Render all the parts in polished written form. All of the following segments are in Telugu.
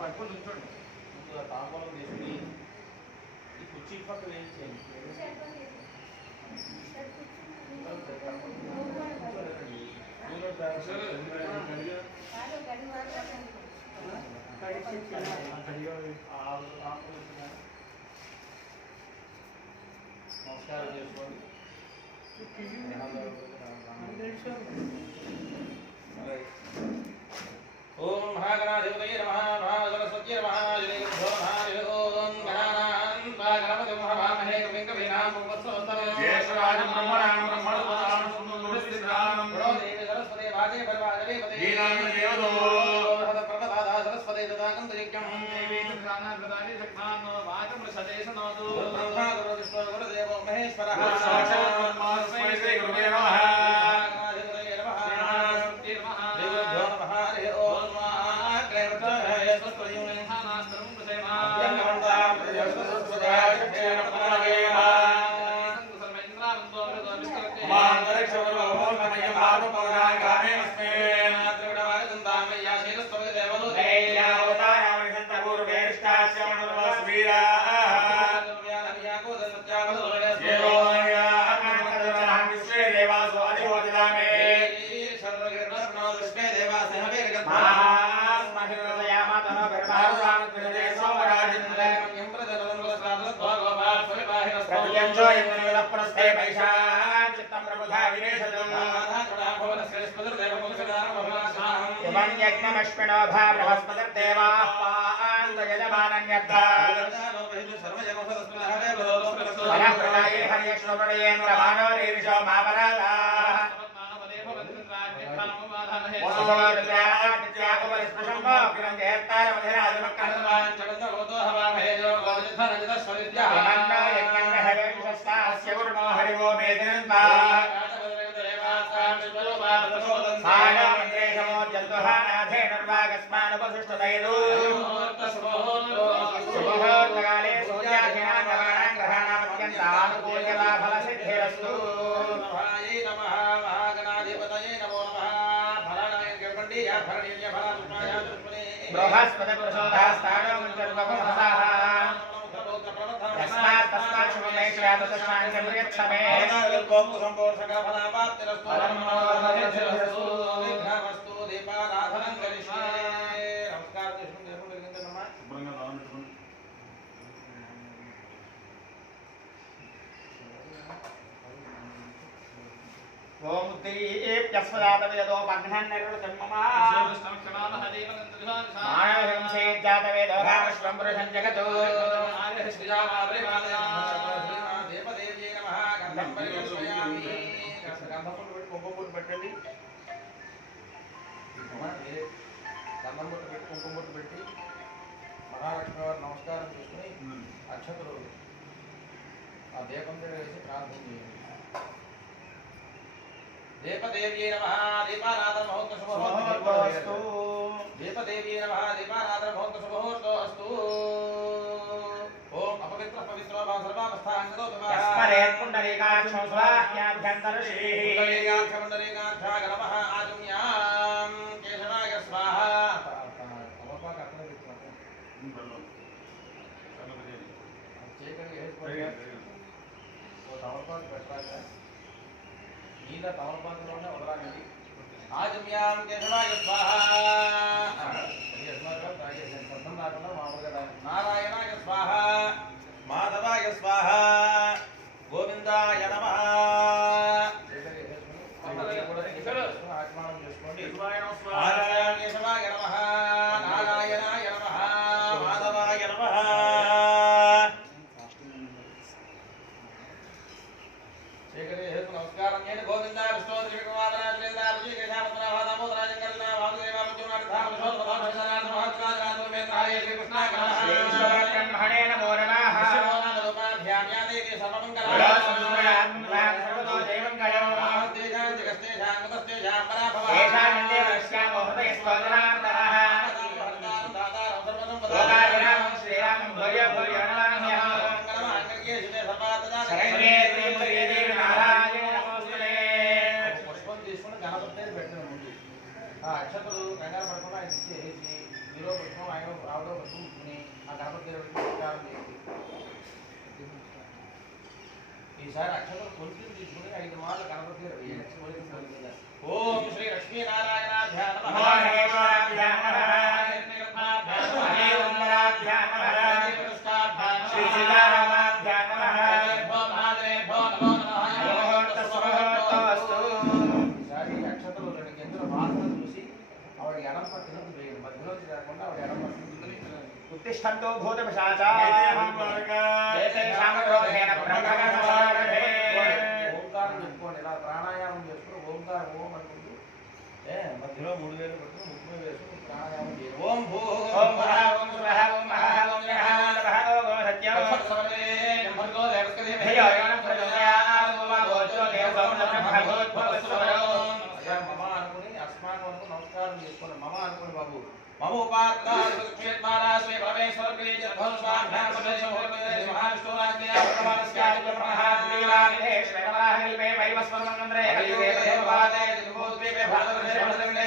పట్టుకొని ఉంచండి. ముందు తాంబూలం తీసుకుని ఈ కుర్చీ పక్క వేయించేయండి. నమస్కారం చేసుకోండి. ఓం మహాగణాధిపతయే నమః మహాసరస్వత్యై నమః జయగురుభ్యో నమః ఓం గణానాం గణపతిం హవామహే కవిం కవీనాం ఉపవత్సవస్తమే యేషరాజం బ్రహ్మణాం బ్రహ్మణోపదానం సుందరసిద్ధానం దేవి సరస్వతే వాజే పరమాదేవతే దీనాం దేవదో హద ప్రమదాదా సరస్వతే తదాకం దివ్యం దేవి సత్యానాం ప్రదాని సక్మాన్ వాచం సదేశనోదు బ్రహ్మ గురు విష్ణు గురుదేవో మహేశ్వరః సాక్షాత్ పరమాత్మై శ్రీ గురువే నమః यज्ञमश्विनो भा बृहस्पतिर्देवाः पान्तयजमानन्यद्दानः हर्यश्वप्रणयेन्द्रमानो रीरिषो मापराधाः हरिवो मेदिनन्दा सुमुहूर्तकाले सूर्याधिनां ग्रहाणामत्यन्तानुकूल्यलाफलसिद्धिरस्तु नमः महागणाधिपतये नमो नमः फलानाय कर्मण्डिया फलनीय फलात्माय दुष्मने बृहस्पतिप्रचोदयास्तानो मुञ्चर्वपुंसः तस्मात् शुभमेश्वरादशान्तिर्यच्छमे सम्पूर्णसकलफलाप्तिरस्तु विघ्नमस्तु दीपाराधनं करिष्ये नमस्कार ओम दीप्यस्वदातवेदो बध्नन्निर्वृतं मम मानवहिंसे जातवेदो रामश्वं पुरुषं जगतो देवदेव्यै नमः गन्धं परिवेशयामि गन्धं పెట్టి కుంకుమ పెట్టండి గంధం బొట్టు పెట్టి కుంకుమ బొట్టు పెట్టి మహాలక్ష్మి వారు నమస్కారం చేసుకుని అక్షతలు ఆ దీపం దగ్గర వేసి ప్రార్థన చేయండి. देवदेव्यै नमः दीपाराधन मुहूर्त शुभमुहूर्तोऽस्तु देवदेव्यै नमः दीपाराधन मुहूर्त शुभमुहूर्तोऽस्तु ओम अपवित्र पवित्रो वा सर्वावस्थांगतो विवाह स्मरेत् पुण्डरीकाक्षं स्वाह्याभ्यन्तरश्री पुण्डरीकाक्षमण्डरीकाक्षा नमः आजुम्यां केशवाय स्वाहा तमपाक अక్కడ పెట్టుకోండి చేకడి వేసుకోండి ఓ తమపాకు పెట్టాలి नील तमलपात्रों वदलागंడి आजम्यां केशवाय स्वाहा नारायणाय स्वाहा माधवाय स्वाहा गोविंदाय नमः केशवाय नमः नारायणाय नमः माधवाय नमः नमस्कारं येन गोविंदा विष्णु त्रिविक्रमावरा त्रिनेन्द्र अभिषेक केशावतरा भादामोदरा जंगलना वासुदेवा मुजुनाथा विष्णु भगवान महाराज मेन्द्राय श्री कृष्ण ब्रह्मणे नमो नमः शिवोनामरूपाभ्यां या देवी सर्वमङ्गला सर्वतो देवमङ्गलो तेषां जगस्तेषां कुतस्तेषां पराभवा तेषां नित्यस्यामो हृदयस्पन्दनान्तरः लोकाभिरामं श्रीरामं भूय भूय नमाम्यः मंगलमाङ्गल्ये शिवे सर्वादा शरण्ये त्र्यम्बके देवी नारायणे नमोस्तुते पुष्पं తీసుకొని గణపతి దగ్గర పెట్టండి ముందు ఆ అక్షతలు కంగారు పడకుండా ఆయన ఇచ్చేసి ఇందులో పుష్పం ఆయన ఆవిడ పుష్పం ముట్టుకుని ఆ గణపతి నమస్కారం చేయండి. ఈసారి అక్షరం కొంచెం తీసుకుని 5 మార్లు గణపతి ఓం శ్రీ లక్ష్మీనారాయణాభ్యాం నమః శ్రీ సీతారామాభ్యాం నమః ఈసారి అక్షతలు 2 గింజల వాసన చూసి ఆవిడ ఎడం పక్కన వేయండి. మధ్యలోకి రాకుండా ఆవిడ ఎడం పక్కన ఉత్తిష్టంతో భూతపిశాచా ఏతేషామరోధేన బ్రహ్మణస్వారభే. ఓంకారం చెప్పుకోండి. ఇలా ప్రాణాయామం చేసుకుని ఓంకారం ఓం అనుకుంటూ మధ్యలో 3 వేలు పట్టుకుని ముక్కులో వేసుకుని ప్రాణాయామం చేయండి. ఓం భూ ఓం మహా ఓం స్వహ ఓం మహా ఓం నమః నమః ఓం సత్యం సమరే జంభర్గో దేవస్కదే భయోగణం ప్రచోదయాత్ ఓం భోజో దేవగౌణ భగవద్భవస్వరో. మమ అనుకుని అస్మాన్ అనుకుని నమస్కారం చేసుకోండి. మమ అనుకుని బాబు మమ ఉపాత్మారా శ్రీ పరమేశ్వర ప్రియజర్భం స్వాభ్యాం సమేశోహోర్మే మహావిష్ణురాజ్ఞా వర్తమానస్యాది బ్రహ్మణః శ్రీవామిదే శ్రీవరాహిల్పే వైవస్వతంద్రే కలియుగే దేవవాదే దివోద్వీపే భారతదేశే భరతండే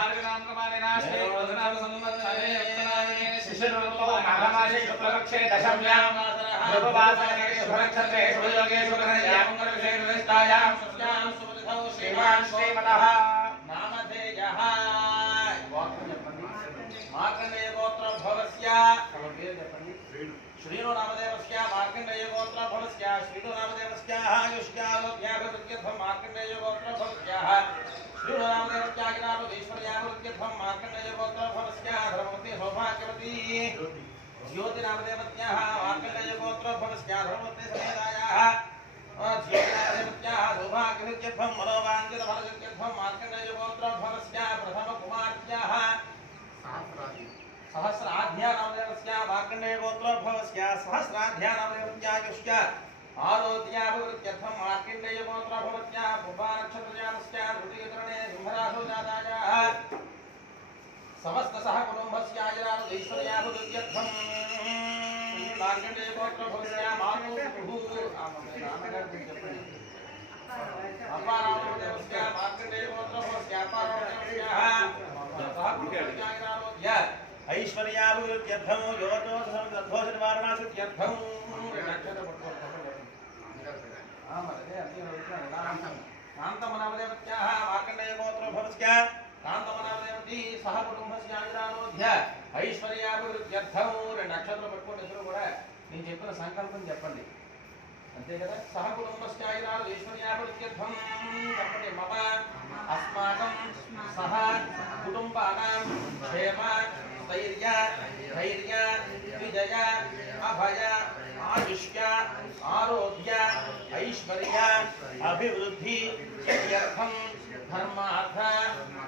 హరినామకమాలినా శ్రీ వదనామ సంవత్సరే ఉత్తరాయణే శిశిరూపో మాఘమాసే శుక్లపక్షే దశమ్యాం ధ్రువవాసరే శుభనక్షత్రే శుభయోగే శుభకరణ్యాం మంగళవిశేషవిశిష్టాయాం సత్యాం సుమతిథౌ శ్రీమాన్ శ్రీమతః నామధేయః గోత్రం చెప్పండి. మార్కండేయ గోత్రోద్భవస్య పేరు చెప్పండి. శ్రీను నామదేవస్య మార్కండేయ గోత్రోద్భవస్య శ్రీను నామదేవస్య ఆయుష్యారోగ్యాభివృద్ధ్యర్థం మార్కండేయ గోత్రోద్భవస్య శ్రీను నామదేవస్య జ్ఞానోదీశ్వర్యాభివృద్ధ్యర్థం మార్కండేయ గోత్రోద్భవస్య ధర్మవతి సౌభాగ్యవతి జ్యోతి నామదేవస్య మార్కండేయ గోత్రోద్భవస్య ధర్మవతి సమేతాయాః జ్యోతినామదేవస్యాః సౌభాగ్యవత్యర్థం మనోవాంఛితఫలసిద్ధ్యర్థం మార్కండేయ గోత్రోద్భవస్య ప్రథమ కుమార్త్యాః सहस्राध्या नामदेवस्य मार्कण्डेय गोत्रोद्भवस्य सहस्राध्या नामदेवस्यायुष्य आरोग्याभिवृद्ध्यर्थं मार्कण्डेय गोत्रोद्भवस्य पुष्पानक्षत्रजातस्य ऋतुयुतरणे सिंहराशो जातायाः समस्त सह कुटुम्बस्य आयुरारोग्यैश्वर्याभिवृद्ध्यर्थं मार्कण्डेय गोत्रोद्भवस्य मातुः अपारामदेवस्य मार्कण्डेय गोत्रोद्भवस्य अपारामदेवस्याः सह कुटुम्बस्य आयुरारोग्य ऐश्वर्याभिवृद्ध्यर्थं योतोषनिवारणासिद्ध्यर्थं कान्तमनामदेवत्याः मार्कण्डेय गोत्रोद्भवस्य कान्तमनामदेवती सह कुटुम्बस्य आयुरारोग्य ऐश्वर्याभिवृद्ध्यर्थं 2 నక్షత్రాలు పట్టుకోండి. ఇద్దరు కూడా నేను చెప్పిన సంకల్పం చెప్పండి. అంతే కదా. సహ కుటుంబస్య ఐశ్వర్యాభివృద్ధ్యర్థం చెప్పండి. మమ అస్మాకం సహ కుటుంబానాం క్షేమ స్థైర్య ధైర్య విజయ అభయ ఆయుష్య ఆరోగ్య ఐశ్వర్య అభివృద్ధి సిద్ధ్యర్థం ధర్మార్థ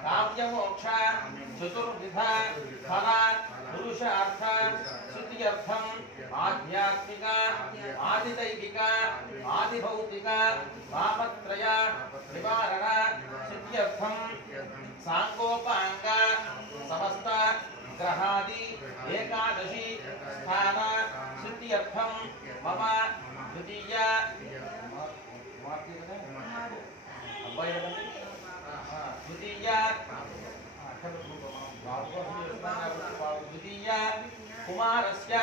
కామ్యమోక్ష చతుర్విధ ఫల పురుషార్థ సిద్ధ్యర్థం ఆధ్యాత్మిక ఆదిదైవిక ఆదిభౌతిక పాపత్రయ నివారణ సిద్ధ్యర్థం సాంగోపాంగ సమస్త గ్రహాది ఏకాదశి స్థాన సిద్ధ్యర్థం మమ ద్వితీయ ద్వితీయ ద్వితీయ కుమారస్య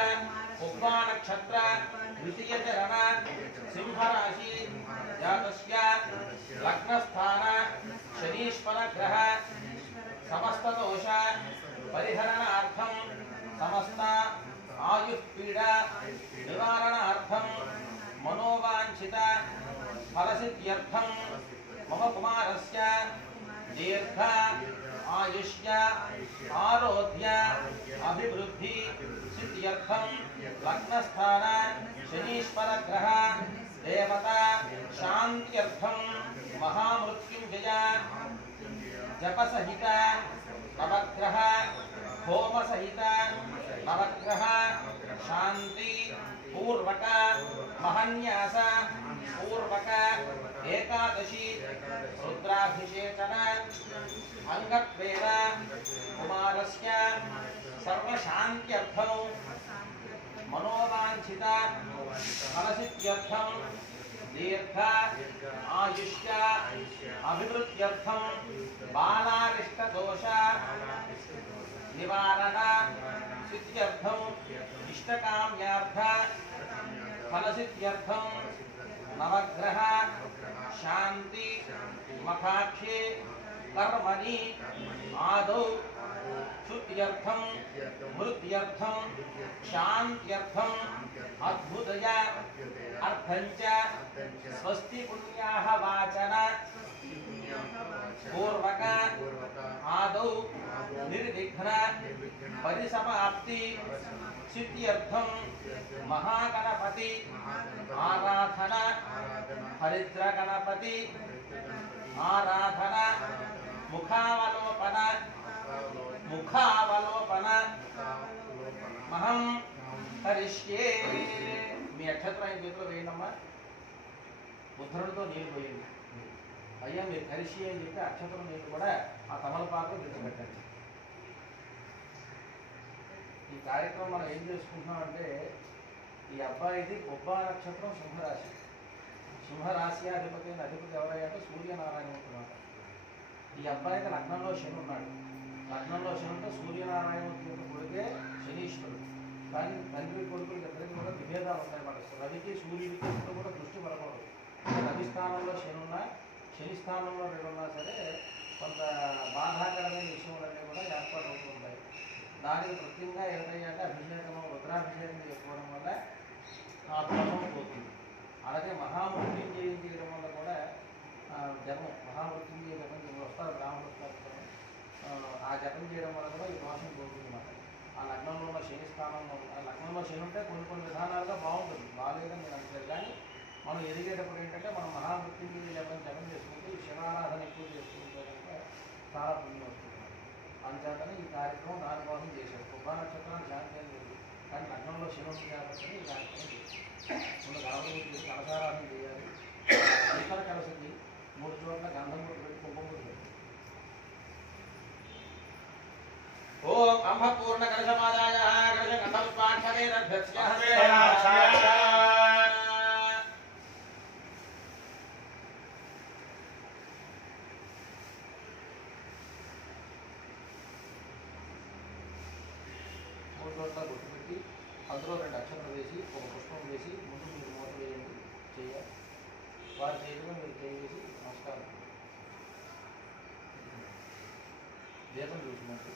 ఉగ్మా నక్షత్ర ద్వితీయ చరణ సింహరాశి జాతస్య లగ్నస్థాన శనీశ్వర గ్రహ సమస్త దోష పరిహరణార్థం సమస్త ఆయుఃపీడ నివారణార్థం మనోవాంఛిత ఫలసిద్ధ్యర్థం మమ కుమారస్య దీర్ఘ ఆయుష్య ఆరోగ్య అభివృద్ధి సిద్ధ్యర్థం లగ్నస్థాన శనీశ్వర గ్రహ దేవత శాంత్యర్థం మహామృత్యుంజయ జపసహిత నవగ్రహ హోమసహిత నవగ్రహ శాంతి పూర్వక మహన్యాస పూర్వక ఏకాదశి రుద్రాభిషేచన అంగత్వేన కుమారస్య సర్వశాంత్యర్థం మనోవాంఛిత ఫలసిద్ధ్యర్థం దీర్ఘ ఆయుష్య అభివృద్ధ్యర్థం బాలారిష్ట దోష నివారణ సిద్ధ్యర్థం ఇష్టకామ్యార్థ ఫలసిద్ధ్యర్థం నవగ్రహ శాంతి మఖాక్షే కర్మణి ఆదౌ శుద్ధ్యర్థం మృత్యర్థం శాంత్యర్థం అద్భుతయ అర్థంచ స్వస్తి పుణ్యాః వాచన పూర్వక ఆదౌ నిర్విఘ్న పరిసమాప్తి సిద్ధ్యర్థం మహాగణపతి ఆరాధన హరిద్ర గణపతి ఆరాధన ముఖావలోపన మహం హరిష్యే. మీ అక్షత్రం చేతిలో వేయండమ్మా. ఉద్ధరణతో నీళ్ళు పోయండి. అయ్యా మీరు హరిష్యే అని చెప్పి అక్షత్రం నీళ్ళు కూడా ఆ తమలపాకు పెట్టండి. ఈ కార్యక్రమం మనం ఏం చేసుకుంటున్నామంటే ఈ అబ్బాయిది కొబ్బా నక్షత్రం సింహరాశి. సింహరాశి అధిపతి ఎవరయ్యాక సూర్యనారాయణమూర్తి మాట. ఈ అబ్బాయికి లగ్నంలో శని ఉన్నాడు. లగ్నంలో శని ఉంటే సూర్యనారాయణమూర్తి యొక్క కొడుకే శనీశ్వరుడు. కానీ తండ్రి కొడుకులు ఇద్దరికి కూడా విభేదాలు ఉంటాయన్నమాట. రవికి సూర్యుడికి ఎప్పుడు కూడా దృష్టి పడకూడదు. రవి స్థానంలో శని ఉన్నా శని స్థానంలో ఉన్నా సరే కొంత బాధాకరమైన విషయాలన్నీ కూడా ఏర్పాటు అవుతుంటాయి. దానికి ప్రత్యేకంగా ఏదయ్యాక అభిషేకం రుద్రాభిషేకం చేసుకోవడం వల్ల ఆ ఫలం పోతుంది. అలాగే మహామృత్యుంజయం చేయడం వల్ల కూడా జపం మహామృత్యుంజయ జపం వస్తారు బ్రాహ్మణ ఆ జపం చేయడం వల్ల కూడా ఈ దోషం పోతుంది అన్నమాట. ఆ లగ్నంలో ఉన్న శని స్థానంలో లగ్నంలో శని ఉంటే కొన్ని విధానాలుగా బాగుంటుంది. బాగాలేదని నేను అంటారు. కానీ మనం ఎదిగేటప్పుడు ఏంటంటే మనం మహామృత్యుంజయ జపం చేసుకుంటే ఈ శివారాధన ఎక్కువ చేసుకుంటే కనుక చాలా పుణ్యం వస్తుంది. అందుచేతనే ఈ కార్యక్రమం దానికోసం చేశారు. కుబ్బా నక్షత్రాన్ని శాంతి అని లేదు. కానీ లగ్నంలో శని ఉంది కాబట్టి ఈ కార్యక్రమం చేశారు. ముందు రాముడి చేసి కలసారాధన చేయాలి. ఇతర కలసకి 3 చోట్ల గంధం ముట్టు పెట్టి కుంకుమ ముట్టు పెట్టి ఓం అంబపూర్ణ కలశమాదాయ కలశ గంధపుష్పాక్షరే రభ్యస్య చోట్ల గుర్తు పెట్టి అందులో 2 అక్షరాలు వేసి ఒక పుష్పం వేసి ముందు మీరు మూత వేయండి. చేయాలి. వారి చేయడం మీరు చేసి నమస్కారం దీపం చూసినట్టు.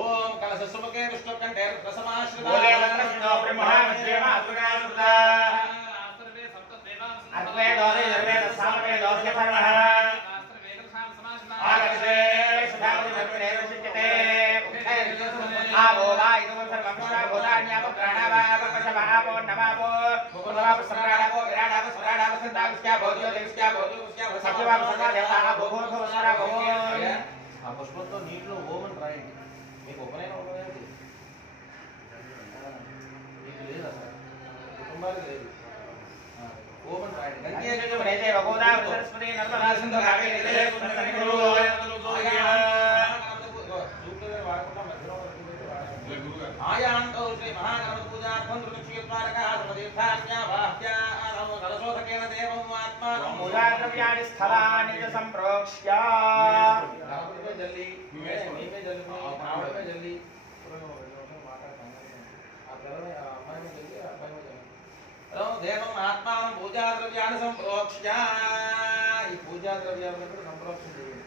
ఓం కలశ సుముఖే విష్ణుకంఠే రసమాశ్రిత ఆ పుష్పంతో నీటిలో ఓమని రాయండి. మీకు ఒకరైనా ఉండదండి. మీకు లేదు అసలు కుటుంబానికి లేదు. ఓమని రాయండి. వాడకుండా మధ్యలో ఆయాంతో శ్రీ మహాగణపతి పూజార్థం కలశోధకేన దేవం ఆత్మానం పూజాద్రవ్యాణి స్థలాని చ సంప్రోక్ష్య గణపతిపై జల్లి మేమే జల్లి ఆవిడపై జల్లి ఆ పిల్లలు ఆ అమ్మాయి జల్లి ఆ అబ్బాయి జల్లి దేవం ఆత్మానం పూజాద్రవ్యాన్ని సంప్రోక్ష్య. ఈ పూజాద్రవ్యాలను కూడా సంప్రోక్షణ చేయండి.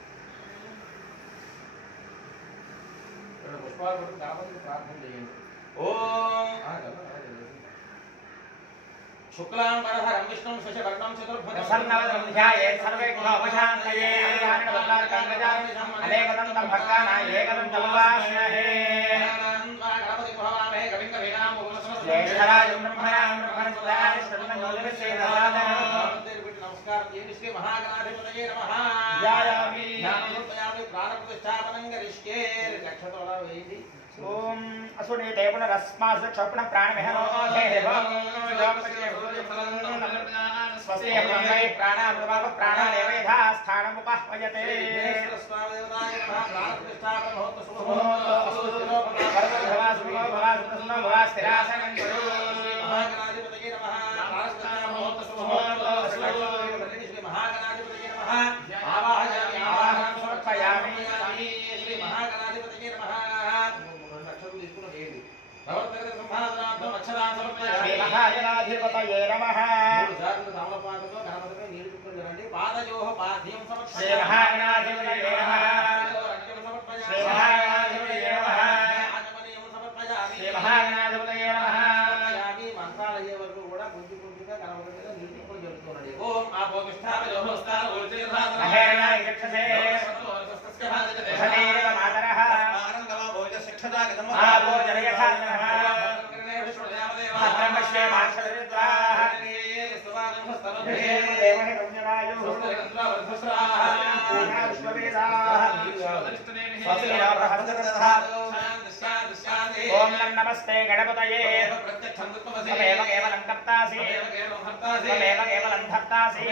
పుష్పాలు కొట్టి గణపతికి ప్రార్థన చేయండి. ఓం శుక్లాం వరధరం విష్ణుం శశివర్ణం చతుర్భుజం ప్రసన్నవదనం ధ్యాయేత్ సర్వేభ్యోపశాంతయే అనేకదంతం భక్తానాం ఏకదంతం ఉపాస్మహే. గణపతి భవామహే కవిం కవీనాం జ్యేష్ఠరాజం బ్రహ్మణాం బ్రహ్మణస్పదాయ శ్రీమన్నోదవిశ్వేదసాదనం. నమస్కారం చేయండి. శ్రీ మహాగణాధిపతయే నమః. ధ్యాయామి ప్రాణప్రతిష్ఠాపనం కరిష్యే. నక్షత్రాలు వేయండి. ఓం అసునీతే పునరస్మాసు క్షోపణ ప్రాణమిహనోధే స్వస్తి బ్రహ్మై ప్రాణామృవాప ప్రాణాదేవ యథా స్థానముపహ్వయతే. స్థిరాసనం మహాగణాధిపతయే నమః. శ్రీ మహాగణాధిపతయే నమః. ఆవాహయామి ఆవాహనం సమర్పయామి. శ్రీ మహాగణాధిపతయే నమః. గణపతయే నమః మూడు సార్లు తమలపాకుతో గణపతిపై నీళ్లు చుట్టుకుంటారండి పాదయోహ పాద్యం శ్రీ మహాగణాధిపతయే నమః శ్రీ మహాగణాధిపతయే నమః శ్రీ మహాగణాధిపతయే నమః మంత్రాలు అయ్యే వరకు కూడా కొంచెం కొంచెంగా గణపతి మీద నీళ్లు చుట్టుకొని జరుగుతున్నాడు ఓం ఆపోగిష్టాపయోహస్తార మహేరణాయ చక్షసే వసతేరవ మాతరః ఆభోజనయథానః భద్రం పశ్యే మాక్షరవిద్రాః దేవహి రమ్యవాయుః ఓం నమస్తే గణపతయే తమేవ కేవలం కర్తాసి తమేవ కేవలం ధర్తాసి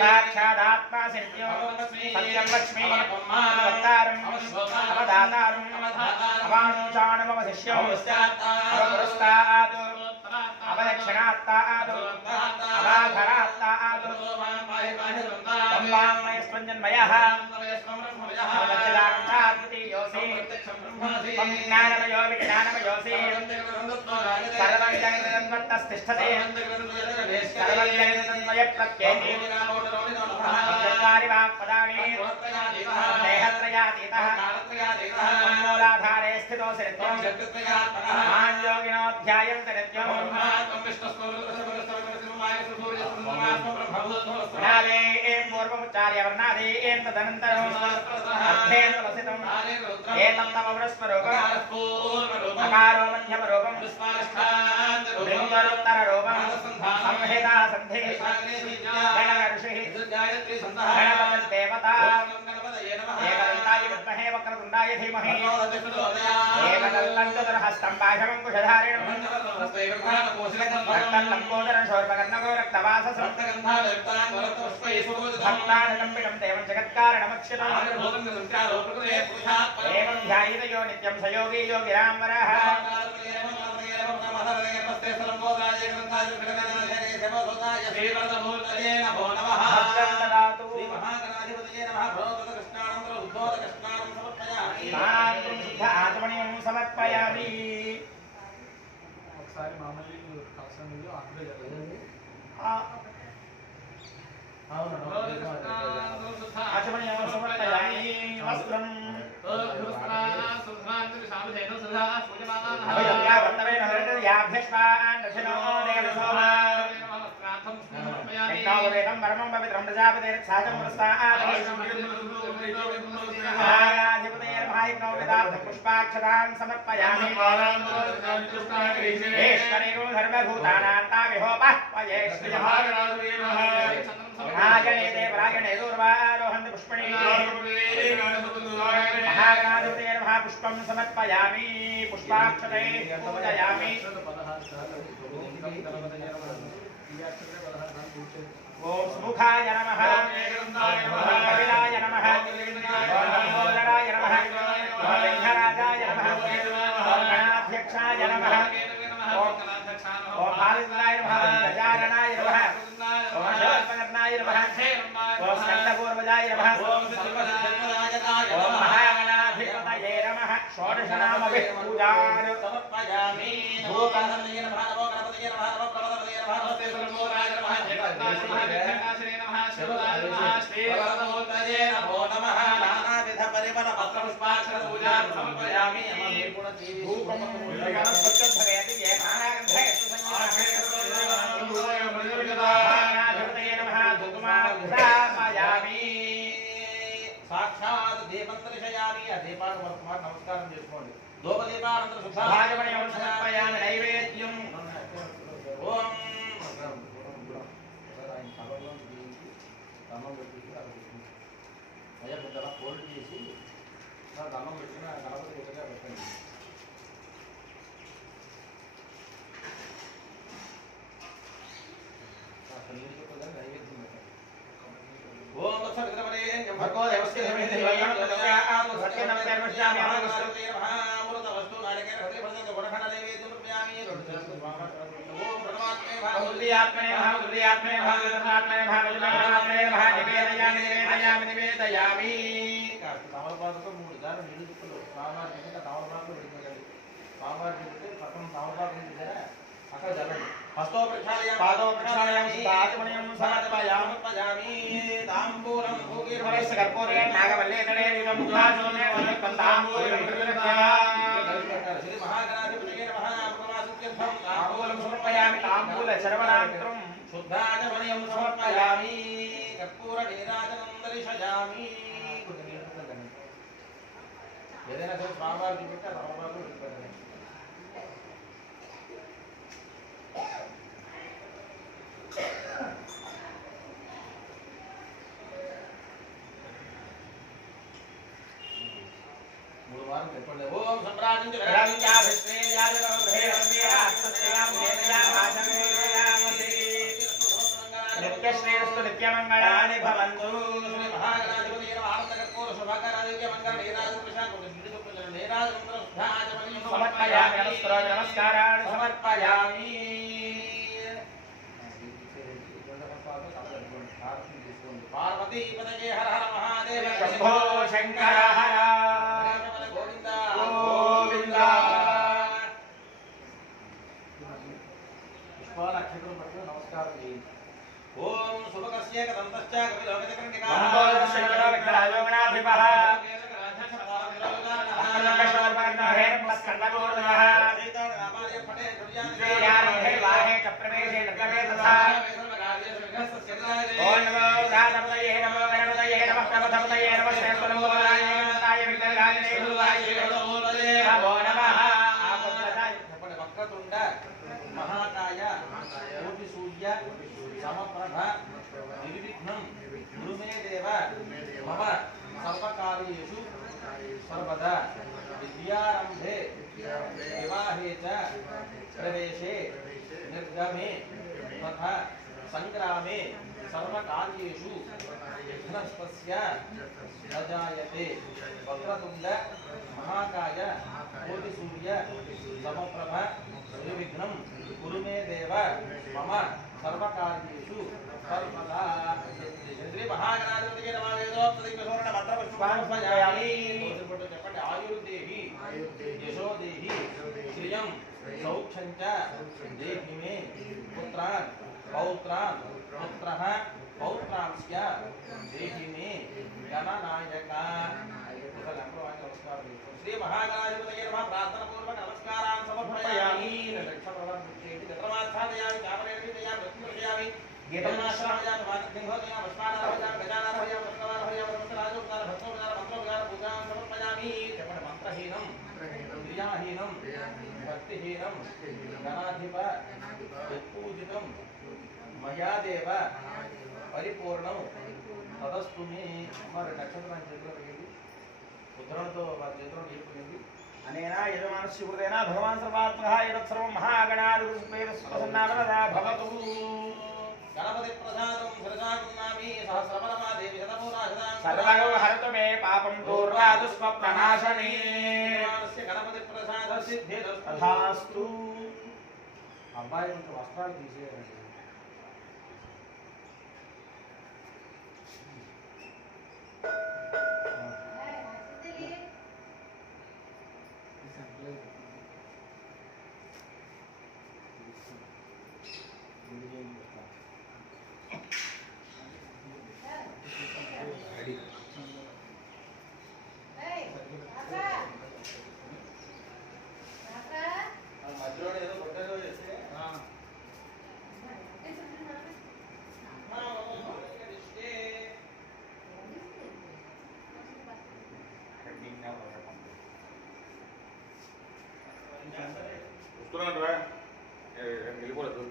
సాక్షాదాత్మాసి సత్యం లక్ష్మీ వక్తారం అవదాతారం అవానుచానమవశిష్యం అవపురస్తాత్ అవదక్షిణాత్తాత్ అవాధరాత్తాత్ సంవామయస్వంజన్మయః అవదక్షిదాంతాద్వితీయోసి త్వం జ్ఞానమయో విజ్ఞానమయోసి సర్వం జగదన్వత్తస్థిష్ఠతే సర్వం జగదన్వయ ప్రత్యేతి చత్వారి వాక్పదాని దేహత్రయాతీతః మూలాధారే స్థితోసి నిత్యం మాన్ యోగినోऽధ్యాయంతి నిత్యం నాదేం పూర్వముచ్చార్య వర్ణాదేం తదనంతరం అర్థేన వసితం ఏతం తమ వృస్వరూపం అకారో మధ్యమరూపం బృందరుత్తరరూపం సంహితా సంధి గణగ ఋషిః గణపతిర్దేవతా ఏకదంతాయ విద్మహే వక్రతుండాయ ధీమహి ఏకదల్లం చతుర్హస్తం పాశమంకుశధారిణం రక్తల్లంబోదరం శోర్పకర్ణకో రక్తవాససం భక్తానుకంపితం దేవం జగత్కారణమచ్యుతం ఏవం ధ్యాయితయో నిత్యం సయోగి యోగిరాంవరః భద్రం దదాతు స్నానాంతరం శుద్ధ ఆచమనీయం సమర్పయామి ఒకసారి మామూలు కలసం నీళ్ళు అక్కడే జరగదు ఆచమనీయం సమర్పయామి వస్త్రం అభయంగా వందవేన హృదయాభ్యశ్వాన్ దక్షిణో దేవసోమా యజ్ఞోపవేదం పరమం పవిత్రం ప్రజాపతిరక్షాచం పురస్తాధిపతయే నమః యజ్ఞోపవేదార్థం పుష్పాక్షతాన్ సమర్పయామి ఈశ్వరేణో సర్వభూతానాం తావిహోపః వయేష్ఠియః రాజనే దేవరాజనే దూర్వారోహంతి పుష్పణి మహాగణాధిపతయే నమః పుష్పం సమర్పయామి పుష్పాక్షతే పూజయామి ఓం సుముఖాయ నమః ఓం కపిలాయ నమః ఓం లంబోదరాయ నమః ఓం లింగరాజాయ నమః ఓం గణాధ్యక్షాయ నమః ఓం బాలింద్రాయ నమః గజాననాయ నమః ఓం శివస్పకర్ణాయ నమః ఓం స్కందపూర్వజాయ నమః ఓం మహాగణాధిపతయే నమః షోడశనామభిః పూజాన్ సమర్పయామి భూపతయే నమః నమో గణపతయే నమః నమో ప్రమదపతయే నమః నమస్తే సర్వోరాయ నమః జగన్నాథాయ నమః శివాయ నమః శ్రీవరదమూర్తయే నమో నమః నానావిధ పరిమళ పత్ర పుష్పాక్షర పూజాన్ సమర్పయామి భూపతయే సత్యభవేతి ఏ నానాగంధే సుసంజ్ఞానాధిపతయే నమః ధూమాక్షామయామి సాక్షాత్ దీపంతరిషయామి ఆ దీపాన్ని వర్తమాన నమస్కారం చేసుకోండి ధూపదీపానంతర శుద్ధాజమణీయం సమర్పయామి నైవేద్యం ఓం అయ్యా పెద్దలా ఫోల్డ్ చేసి దండం పెట్టిన గణపతి ఎదురుగా పెట్టండి నైవేద్యం పెట్టండి ఓం తత్సవితుర్వరేణ్యం భర్గో దేవస్య ధీమహి ధియో యో నః ప్రచోదయాత్ సత్యేన నమస్కారామి అమృతవస్తే మహామృత వస్తు నారికేల హృదయ పర్యంత గుణఖండ నైవేద్యం సమర్పయామి ఓం ప్రణవాత్మే భాగవద్యాత్మనే భాగవద్యాత్మనే భాగవద్యాత్మనే భాగవద్యాత్మనే నివేదయామి నివేదయామి నివేదయామి తమలపాకుతో 3 సార్లు నీళ్లు చుక్కలు స్వామివారి కింద తమలపాకులు పెట్టుకోండి స్వామివారి కింద పక్కన తమలపాకు ఉంది కదా అక్కడ జరగండి. హస్తో ప్రక్షాళయామి పాదో ప్రక్షాళయామి సిద్ధాచమణియం సమర్పయామి సమర్పయామి తాంబూలం వరస్య కర్పూరేణ నాగవల్లేతడే దివం దురాజోనే వల్కం తాంబూలం శ్రీ మహాగణాధిపతయే నమః ప్రమాసుత్యర్థం తాంబూలం సమర్పయామి తాంబూల చరవణాంత్రం శుద్ధాచమణియం సమర్పయామి కర్పూర నీరాజనం దర్శయామి. ఏదైనా సరే స్వామివారు చూపెట్టే రామవారు చూపెట్టారు. మూడు వారం చెప్పండి. ఓం సంప్రాజించ నిత్యశ్రేయస్సు నిత్యమంగళాని భవంతు. సమర్పయామి నమస్కారాన్ని సమర్పయామి. పార్వతీపతయే హర హర మహాదేవ శంభో శంకర హర గోవింద గోవింద. పుష్పాల అక్షరం పట్టు నమస్కారం చేయండి. ఓం శుభకస్య కదంతశ్చ కవిలోకచక్రండికా లంబోదర శంకర విగ్రహయోగనాధిపః విజయారంభే వాహే చ ప్రవేశే నృత్యమే తథా. ఓం నమో రాధపతయే నమో గణపతయే నమః ప్రమథపతయే నమః శ్రేష్ఠనమోదాయ గణపతాయ విఘ్నరాజనే గురువాయ నమో నమః. చెప్పండి. వక్రతుండ మహాకాయ కోటి సూర్య సమప్రభ నిర్విఘ్నం గురుమే దేవ మమ సర్వకార్యేషు సర్వదా విద్యారంభే వివాహే చ ప్రవేశే నిర్గమే తథా సంగ్రామే సర్వకార్యేషు విఘ్నస్తస్య నజాయతే. వక్రతుండ మహాకాయ కోటి సూర్య సమప్రభ నిర్విఘ్నం కురు మే దేవ మమ సర్వకార్యేషు సర్వదా. శ్రీ మహాగణాధిపతయే నమః. వేదోక్తదివ్య సువర్ణ మంత్రపుష్పాన్ని సమర్పయామి. చెప్పండి. ఆయుర్దేహి యశోదేహి శ్రియం సౌఖ్యం చ దేహి మే పుత్రాన్ పౌత్రాన్ పుత్రః పౌత్రాంస్య దేహి మే గణనాయక. నమస్కారం. శ్రీ మహాగణాధిపతయే నమః. ప్రార్థన పూర్వక నమస్కారాన్ని సమర్పయామి. చంద్రమాఛాదయామి చామరేణిదయామి రత్నదయామి గీతమాశ్రమయామి వాగ్దేహోదయామి వస్మానారహయామి గజానారహయామి వస్త్రవారహయామి నమస్కారాజోపచార భక్తోపచార మంత్రోపచార పూజాం సమర్పయామి. చెప్పండి. మంత్రహీనం క్రియాహీనం భక్తిహీనం గణాధిప యత్పూజితం మయాదేవ పరిపూర్ణం తదస్తు మే. మరి నక్షత్రం చేతిలో పెరిగింది ఉద్ధరణతో వారి చేతిలో చెప్పుకుంది. అనేనా యజమానస్య కృతేన భగవాన్ సర్వాత్మకః ఏతత్ సర్వం మహాగణాధిపతిస్వరసన్నామనదా భవతు. గణపతి ప్రసాదం సరసాగున్నామి సహస్రపరమా దేవి శతమూలాశతాం సర్వగౌ హరతు మే పాపం దూర్వాదు స్వప్ననాశనే. గణపతి ప్రసాద సిద్ధిరస్తు. తథాస్తు. అబ్బాయి కొంచెం వస్త్రాలు తీసేయండి. మధ్యలో ఏదో కొట్టేదో చేస్తే వస్తున్నాడు రా వెళ్ళిపోలేదు.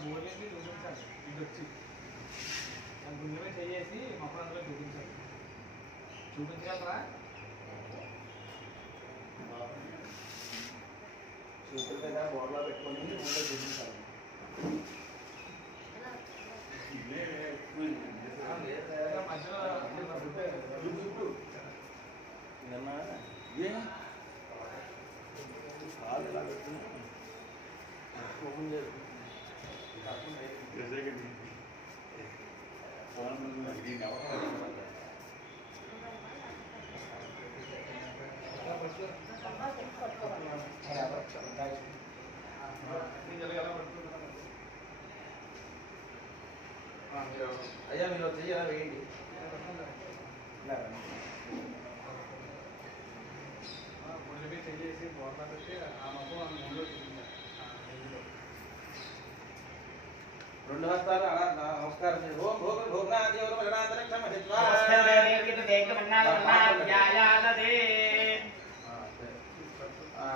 బోర్లేసి చూపించాలి. ఇది వచ్చి గుండె చేసి మొక్కలు అందులో చూపించాలి. చూపించగలరా? చూపులుగా బోర్లా పెట్టుకొని ముందే చూపించాలి. అయ్యా మీరు చెయ్యి ఎలా వేయండి కొంచెం చెయ్యేసి బోర్లా పెట్టి ఆ మొత్తం ఆ ముందులో చూపించాలి రెండు హస్తాలు అలా నమస్కారం చేయండి. ఓం భోగ భోగనాది ఓం గణాంతరిక్షం మహిత్వా.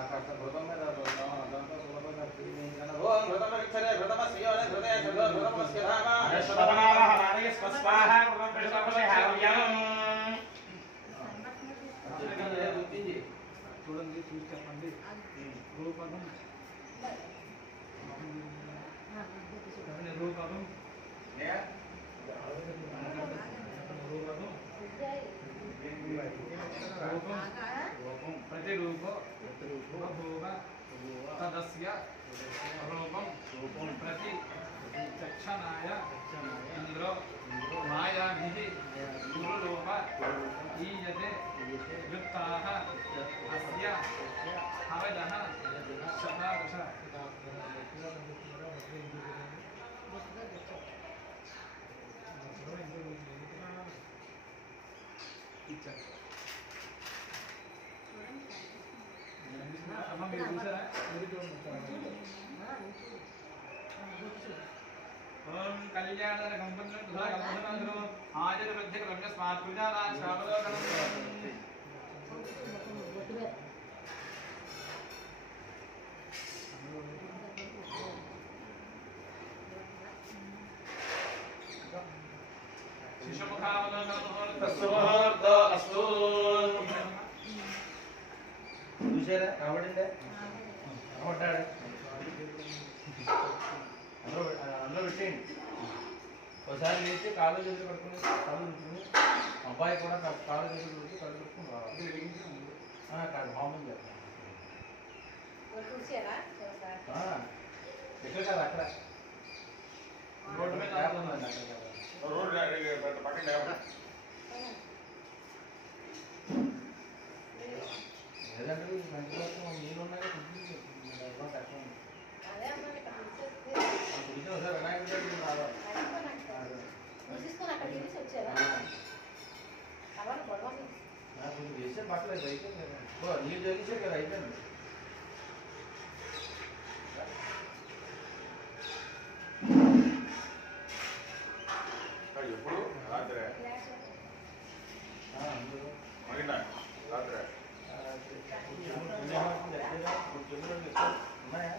కాస్త భృతం మీద దాంట్లో సులభంగా తీయించాను. ఓం భృతమక్షరే భృతమస్యోనే హృదయ శుద్ధో భృతమస్య ధామ. చూడండి చూసి చెప్పండి రూపకం రూపకం प्रतिरूपो भूव तदस्य रूपं प्रति चक्षणाय इंद्रो मायाभिः गुरुरूप ईयते युक्ताः अस्य हवदः शतादश ओम कल्याण कंपन धरा कंपन धरो हाजर मध्य क्रम स्मार्ट पूजा राज श्रावण शिशु मुखावलोकन తస్సుమహోర్దో అస్తు. చూసారా కనబడిందే కనబడ్డాడు అందులో పెట్టేయండి. ఒకసారి లేచి కాళ్ళు చేతులు పడుకుని కళ్ళు ఉంచుకుని అబ్బాయి కూడా కాళ్ళు చేతులు పెట్టి కళ్ళు పెట్టుకుని రావాలి. కాదు మామూలు చేస్తాను ఎక్కడ కాదు అక్కడ రోడ్డు మీద ఉందండి అక్కడ రోడ్డు పక్కన లేదంటే మంచి కోసం నీళ్ళు ఉన్నాయి గురించి ఒకసారి వినాయకుడి దగ్గరికి రావాలి. కొంచెం వేసే బట్టలు అయిపోయింది కదా నీళ్ళు జరిగించారు కదా అయిపోయింది. ఎప్పుడు రాత్రి అందులో రాత్రి ఉన్నాయా